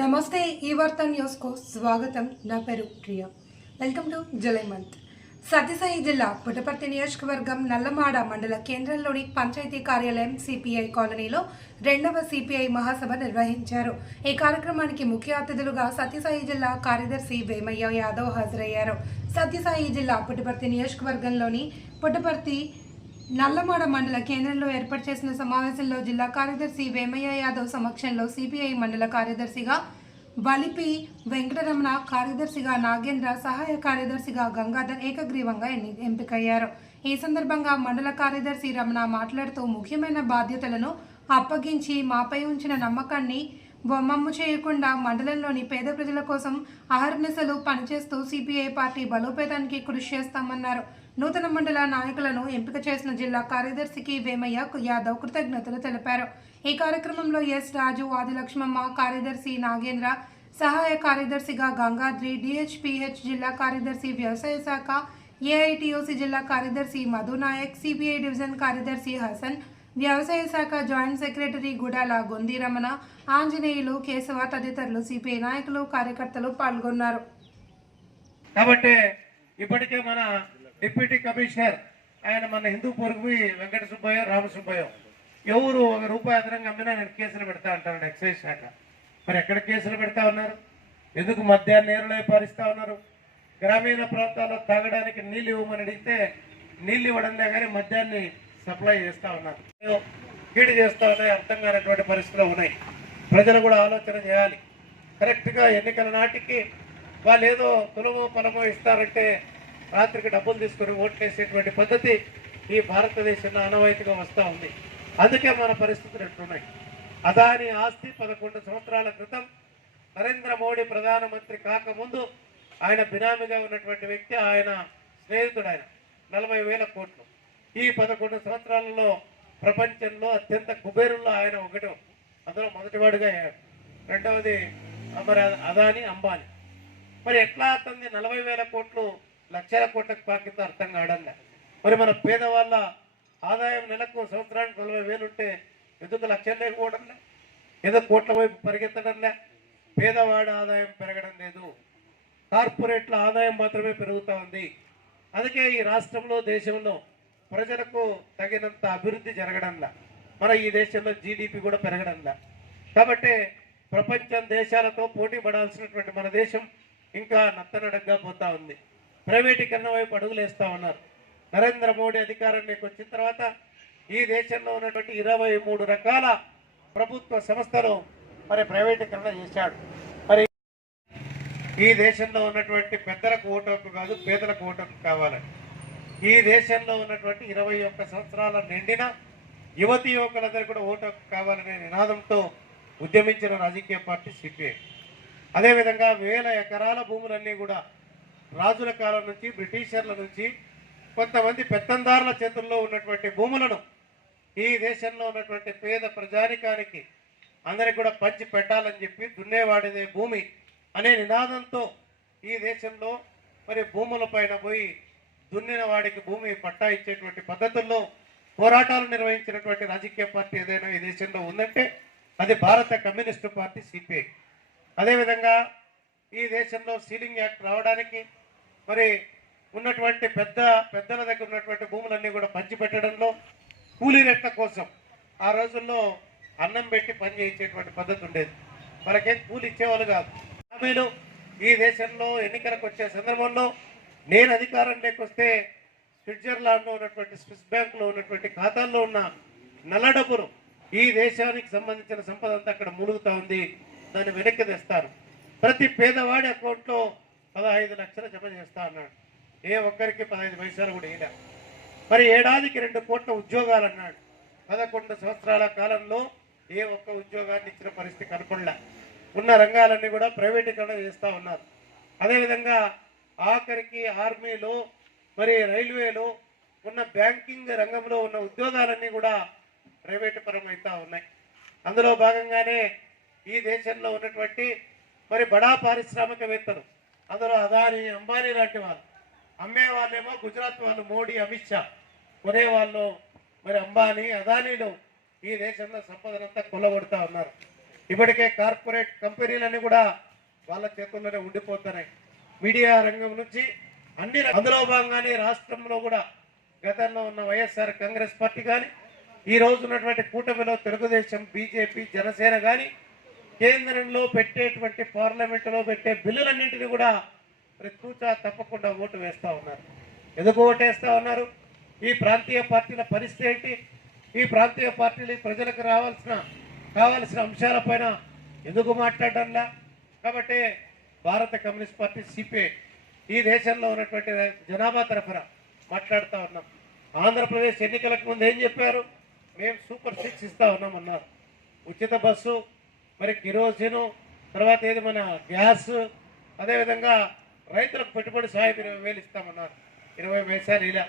నమస్తే ఈ వార్త న్యూస్కు స్వాగతం. నా పేరు Priya. Welcome to July month. Satyasai జిల్లా పుట్టపర్తి నియోజకవర్గం నల్లమాడ మండల కేంద్రంలోని పంచాయతీ కార్యాలయం సిపిఐ కాలనీలో రెండవ సిపిఐ మహాసభ నిర్వహించారు. ఈ కార్యక్రమానికి ముఖ్య అతిథులుగా సత్యసాయి జిల్లా కార్యదర్శి వేమయ్య యాదవ్ హాజరయ్యారు. సత్యసాయి జిల్లా పుట్టపర్తి నియోజకవర్గంలోని పుట్టపర్తి నల్లమాడ మండల కేంద్రంలో ఏర్పాటు చేసిన సమావేశంలో జిల్లా కార్యదర్శి వేమయ్య యాదవ్ సమక్షంలో సిపిఐ మండల కార్యదర్శిగా బలిపి వెంకటరమణ కార్యదర్శిగా నాగేంద్ర సహాయ కార్యదర్శిగా గంగాధర్ ఏకగ్రీవంగా ఎన్ని ఎంపికయ్యారు. ఈ సందర్భంగా మండల కార్యదర్శి రమణ మాట్లాడుతూ ముఖ్యమైన బాధ్యతలను అప్పగించి మాపై ఉంచిన నమ్మకాన్ని బొమ్మమ్ము చేయకుండా మండలంలోని పేద ప్రజల కోసం అహర్నిశలు పనిచేస్తూ సిపిఐ పార్టీ బలోపేతానికి కృషి చేస్తామన్నారు. నూతన మండల నాయకులను ఎంపిక చేసిన జిల్లా కార్యదర్శికి వేమయ్య యాదవ్ కృతజ్ఞతలు తెలిపారు. ఈ కార్యక్రమంలో ఎస్ రాజు ఆదిలక్ష్మమ్మ కార్యదర్శి నాగేంద్ర సహాయ కార్యదర్శిగా గంగాద్రి డిహెచ్పిహెచ్ జిల్లా కార్యదర్శి వ్యవసాయ శాఖ ఏఐటిఓసి జిల్లా కార్యదర్శి మధు నాయక్ సిబిఐ డివిజన్ కార్యదర్శి హసన్ వ్యవసాయ శాఖ జాయింట్ సెక్రటరీ గుడాల గొందిరమణ ఆంజనేయులు కేశవ తదితరులు సిపిఐ నాయకులు కార్యకర్తలు పాల్గొన్నారు. కాబట్టి ఇప్పటికే మన డిప్యూటీ కమిషనర్ ఆయన మన హిందూపూర్కి పోయి వెంకట సుబ్బయ్య రామసుబ్బయ్య ఎవరు ఒక రూపాయి అదనంగా అమ్మినా నేను కేసులు పెడతా అంటాడు ఎక్సైజ్ శాఖ. మరి ఎక్కడ కేసులు పెడతా ఉన్నారు? ఎందుకు మద్యాన్ని నేరులో పారిస్తా ఉన్నారు? గ్రామీణ ప్రాంతాల్లో తాగడానికి నీళ్ళు ఇవ్వమని అడిగితే నీళ్ళు ఇవ్వడంలే కానీ మద్యాన్ని సప్లై చేస్తా ఉన్నారు. కీడు చేస్తూ ఉన్నాయి అర్థం కానటువంటి పరిస్థితులు ఉన్నాయి. ప్రజలు కూడా ఆలోచన చేయాలి. కరెక్ట్గా ఎన్నికల నాటికి వాళ్ళు ఏదో తులమో పొలము ఇస్తారంటే రాత్రికి డబ్బులు తీసుకుని ఓట్లేసేటువంటి పద్ధతి ఈ భారతదేశంలో అనవాయితీగా వస్తూ ఉంది. అందుకే మన పరిస్థితులు ఎట్లున్నాయి? అదాని ఆస్తి పదకొండు సంవత్సరాల క్రితం నరేంద్ర మోడీ ప్రధానమంత్రి కాకముందు ఆయన బినామీగా ఉన్నటువంటి వ్యక్తి ఆయన స్నేహితుడు ఆయన నలభై వేల కోట్లు. ఈ పదకొండు సంవత్సరాలలో ప్రపంచంలో అత్యంత కుబేరుల్లో ఆయన ఒకటి అందులో మొదటివాడుగా అయ్యాడు. రెండవది మరి అదాని అంబానీ. మరి ఎట్లా అవుతుంది నలభై వేల కోట్లు లక్షల కోట్లకు పాకిందో అర్థం కావడంలే మరి మన పేదవాళ్ళ ఆదాయం నెలకు సంవత్సరానికి నలభై వేలు ఉంటే ఎందుకు లక్షలు లేకపోవడంలే? ఏదో కోట్ల వైపు పరిగెత్తడంలే? పేదవాడి ఆదాయం పెరగడం లేదు. కార్పొరేట్ల ఆదాయం మాత్రమే పెరుగుతూ ఉంది. అందుకే ఈ రాష్ట్రంలో దేశంలో ప్రజలకు తగినంత అభివృద్ధి జరగడంలా. మన ఈ దేశంలో జీడిపి కూడా పెరగడంలా. కాబట్టి ప్రపంచం దేశాలతో పోటీ పడాల్సినటువంటి మన దేశం ఇంకా నత్తనడగ్గా పోతా ఉంది. ప్రైవేటీకరణ వైపు అడుగులు వేస్తా ఉన్నారు. నరేంద్ర మోడీ అధికారంలోకి వచ్చిన తర్వాత ఈ దేశంలో ఉన్నటువంటి ఇరవై మూడు రకాల ప్రభుత్వ సంస్థలు మరి ప్రైవేటీకరణ చేశాడు. మరి ఈ దేశంలో ఉన్నటువంటి పెద్దలకు ఓటు హక్కు కాదు పేదలకు ఓటు కావాలని ఈ దేశంలో ఉన్నటువంటి ఇరవై ఒక్క సంవత్సరాల నిండిన యువతి యువకులందరూ కూడా ఓటు హక్కు కావాలనే నినాదంతో ఉద్యమించిన రాజకీయ పార్టీ సిపిఐ. అదేవిధంగా వేల ఎకరాల భూములన్నీ కూడా రాజుల కాలం నుంచి బ్రిటిషర్ల నుంచి కొంతమంది పెత్తందారుల చేతుల్లో ఉన్నటువంటి భూములను ఈ దేశంలో ఉన్నటువంటి పేద ప్రజానికానికి అందరికి కూడా పంచి పెట్టాలని చెప్పి దున్నేవాడిదే భూమి అనే నినాదంతో ఈ దేశంలో మరి భూముల పైన పోయి దున్నిన వాడికి భూమి పట్టా ఇచ్చేటువంటి పద్ధతుల్లో పోరాటాలు నిర్వహించినటువంటి రాజకీయ పార్టీ ఏదైనా ఈ దేశంలో ఉందంటే అది భారత కమ్యూనిస్టు పార్టీ సిపిఐ. అదేవిధంగా ఈ దేశంలో సీలింగ్ యాక్ట్ రావడానికి మరి ఉన్నటువంటి పెద్ద పెద్దల దగ్గర ఉన్నటువంటి భూములన్నీ కూడా పంచిపెట్టడంలో కూలీ రెట్ల కోసం ఆ రోజుల్లో అన్నం పెట్టి పని చేయించేటువంటి పద్ధతి ఉండేది. మనకేం కూలి ఇచ్చేవాళ్ళు కాదు. హామీలు ఈ దేశంలో ఎన్నికలకు వచ్చే సందర్భంలో నేను అధికారం లేకొస్తే స్విట్జర్లాండ్లో ఉన్నటువంటి స్విస్ బ్యాంకులో ఉన్నటువంటి ఖాతాల్లో ఉన్న నల్ల డబ్బును ఈ దేశానికి సంబంధించిన సంపద అంతా అక్కడ మునుగుతూ ఉంది. దాన్ని వెనక్కి తెస్తారు. ప్రతి పేదవాడి అకౌంట్లో పదహైదు లక్షలు జమ చేస్తా అన్నాడు. ఏ ఒక్కరికి పదహైదు పైసలు కూడా వేయలే మరి ఏడాదికి రెండు కోట్ల ఉద్యోగాలు అన్నాడు. పదకొండు సంవత్సరాల కాలంలో ఏ ఒక్క ఉద్యోగాన్ని ఇచ్చిన పరిస్థితి కనపడలే. ఉన్న రంగాలన్నీ కూడా ప్రైవేటీకరణ చేస్తూ ఉన్నారు. అదేవిధంగా ఆఖరికి ఆర్మీలో మరి రైల్వేలో ఉన్న బ్యాంకింగ్ రంగంలో ఉన్న ఉద్యోగాలన్నీ కూడా ప్రైవేటు పరం ఉన్నాయి. అందులో భాగంగానే ఈ దేశంలో ఉన్నటువంటి మరి బడా పారిశ్రామికవేత్తలు. అందులో అదాని అంబానీ లాంటి వాళ్ళు. అమ్మే వాళ్ళేమో గుజరాత్ వాళ్ళు మోడీ అమిత్ షా. కొనేవాళ్ళు మరి అంబానీ అదానీలు ఈ దేశంలో సంపదనంతా కొల్లగొడతా ఉన్నారు. ఇప్పటికే కార్పొరేట్ కంపెనీలన్నీ కూడా వాళ్ళ చేతుల్లోనే ఉండిపోతున్నాయి. మీడియా రంగం నుంచి అన్ని అందులో భాగంగానే రాష్ట్రంలో కూడా గతంలో ఉన్న వైఎస్ఆర్ కాంగ్రెస్ పార్టీ కానీ ఈ రోజు ఉన్నటువంటి కూటమిలో తెలుగుదేశం బీజేపీ జనసేన కానీ కేంద్రంలో పెట్టేటువంటి పార్లమెంటులో పెట్టే బిల్లులన్నింటినీ కూడా ప్రతిచా తప్పకుండా ఓటు వేస్తూ ఉన్నారు. ఎందుకు ఓటేస్తా ఉన్నారు? ఈ ప్రాంతీయ పార్టీల పరిస్థితి ఏంటి? ఈ ప్రాంతీయ పార్టీలు ప్రజలకు రావాల్సిన కావాల్సిన అంశాలపైన ఎందుకు మాట్లాడడంలా? కాబట్టి భారత కమ్యూనిస్ట్ పార్టీ సిపిఐ ఈ దేశంలో ఉన్నటువంటి జనాభా తరఫున మాట్లాడుతూ ఉన్నాం. ఆంధ్రప్రదేశ్ ఎన్నికలకు ముందు ఏం చెప్పారు? మేము సూపర్ సిక్స్ ఇస్తా ఉన్నాం అన్నారు ఉచిత బస్సు మరి కిరోసిన్ తర్వాత ఏది మన గ్యాస్ అదేవిధంగా రైతులకు పెట్టుబడి సాయం ఇరవై వేలు ఇస్తామన్నారు. ఇరవై వేసాలు ఇలా.